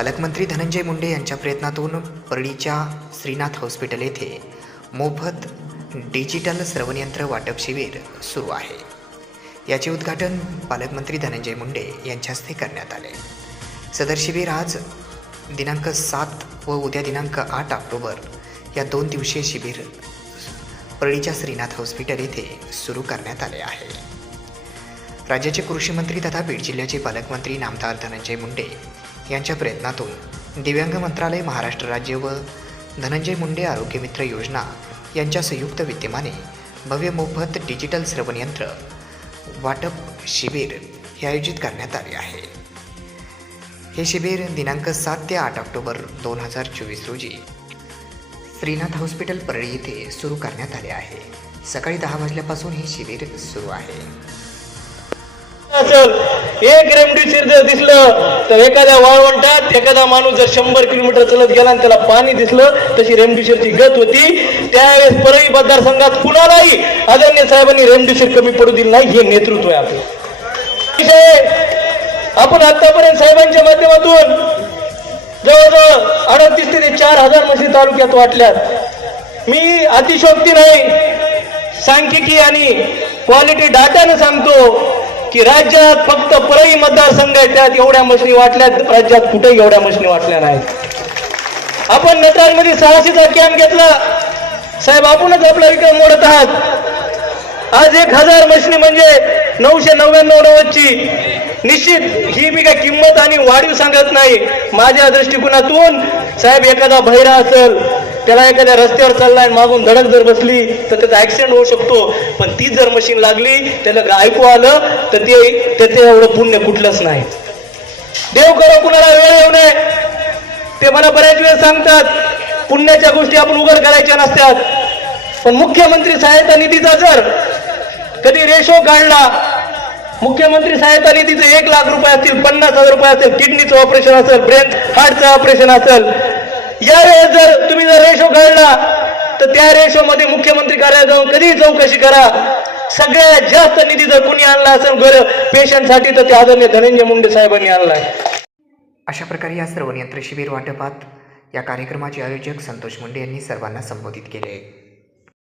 पालकमंत्री धनंजय मुंडे यांच्या प्रयत्नातून परळीच्या श्रीनाथ हॉस्पिटल येथे मोफत डिजिटल श्रवणयंत्र वाटप शिबिर सुरू आहे. याचे उद्घाटन पालकमंत्री धनंजय मुंडे यांच्या हस्ते करण्यात आले. सदर शिबिर आज दिनांक सात व उद्या दिनांक आठ ऑक्टोबर या दोन दिवसीय शिबिर परळीच्या श्रीनाथ हॉस्पिटल येथे सुरू करण्यात आले आहे. राज्याचे कृषी मंत्री तथा बीड जिल्ह्याचे पालकमंत्री नामदार धनंजय मुंडे यांच्या प्रयत्नातून दिव्यांग मंत्रालय महाराष्ट्र राज्य व धनंजय मुंडे आरोग्य मित्र योजना यांच्या संयुक्त विद्यमाने भव्य मोफत डिजिटल श्रवणयंत्र वाटप शिबिर हे आयोजित करण्यात आले आहे. हे शिबिर दिनांक सात ते आठ ऑक्टोबर दोन हजार चोवीस रोजी श्रीनाथ हॉस्पिटल परळी येथे सुरू करण्यात आले आहे. सकाळी दहा वाजल्यापासून हे शिबिर सुरू आहे. एक रेमडेसिवीर जर दिसलं तर एखाद्या वाळवंटात एखादा माणूस जर शंभर किलोमीटर चालत गेला आणि त्याला पाणी दिसलं तशी रेमडेसिवीरची गत होती. त्यावेळेस परळी मतदारसंघात कुणालाही आदरणीय साहेबांनी रेमडेसिवीर कमी पडू दिली नाही हे नेतृत्व आहे आपलं. विषय आपण आतापर्यंत साहेबांच्या माध्यमातून जवळजवळ अडतीस ते चार हजार मशी तालुक्यात वाटल्यात. मी अतिशोक्ती नाही सांख्यिकी आणि क्वालिटी डाटानं सांगतो. की राज्यात फक्त परळी मतदारसंघ आहे त्यात एवढ्या मशनी वाटल्यात राज्यात कुठेही एवढ्या मशनी वाटल्या नाहीत. आपण नेत्रांमध्ये सहाशेचा कॅम्प घेतला. साहेब आपणच आपला विक्रम मोडत आहात. आज एक हजार मशनी म्हणजे नऊशे नव्याण्णव नव्वदची. निश्चित ही मी काय किंमत आणि वाढीव सांगत नाही. माझ्या दृष्टिकोनातून साहेब एखादा बहिरा असेल त्याला एखाद्या रस्त्यावर चाललाय आणि मागून धडक जर बसली तर त्याचा ऍक्सिडेंट होऊ शकतो. पण ती जर मशीन लागली त्याला ऐकू आलं तर ते त्याचे एवढं पुण्य कुठलंच नाही. देव करो कुणाला वेळ येऊ नये. ते मला बऱ्याच वेळ सांगतात पुण्याच्या गोष्टी आपण उघड करायच्या नसतात. पण मुख्यमंत्री सहायता निधीचा जर कधी रेशो काढला मुख्यमंत्री सहायता निधीचे एक लाख रुपये असतील पन्नास हजार रुपये असेल किडनीचं ऑपरेशन असेल ब्रेन हार्टचं ऑपरेशन असेल या वेळेस जर तुम्ही जर रेशो काढला तर त्या रेशोमध्ये मुख्यमंत्री कार्यालयात जाऊन कधी चौकशी करा. सगळ्यात जास्त निधी जर कुणी आणला असेल घर पेशंटसाठी तर ते आदरणीय धनंजय मुंडे साहेबांनी आणलाय अशा प्रकारे या सर्व नियंत्रण शिबिर वाटपात या कार्यक्रमाचे आयोजक संतोष मुंडे यांनी सर्वांना संबोधित केले.